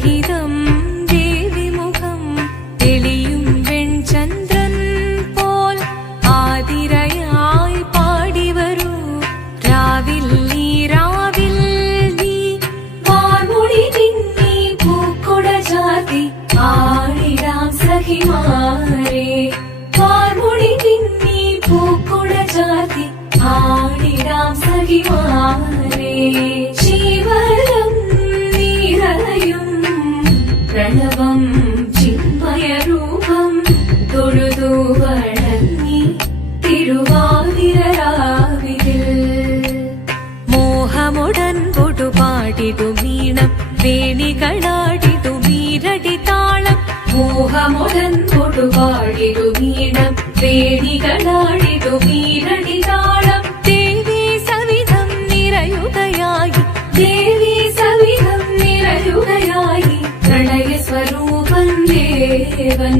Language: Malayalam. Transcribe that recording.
സഹിതം ദേവി മുഖം തെളിയും വെൺചന്ദ്രൻ പോൽ ആതിരയായി പാടിവരൂ രാവിൽ നീ വാർമുടി നിന്നി പൂക്കൊട ചാർത്തി ആടിടാം സഖിമാരെ വാർമുടി നിന്നി പൂക്കൊട ചാർത്തി ആടിടാം സഖിമാരെ ശിവരം നീറയും പ്രണവം ചിന്മയരൂപം തൊഴുതു വണങ്ങി തിരുവാതിരരാവിതിൽ മോഹമുടൻ പൊടുപാടിടു മീണം വേണികളാടിടു മീരടി താളം മോഹമുടൻ പൊടുപാടിടു മീണം വേണികളാടിടു മീരടി താളം ദേവി സവിധം നിറയുകയായി ദേവി സവിധം നിറയുകയായി പ്രണയ സ്വരൂപൻ ദേവൻ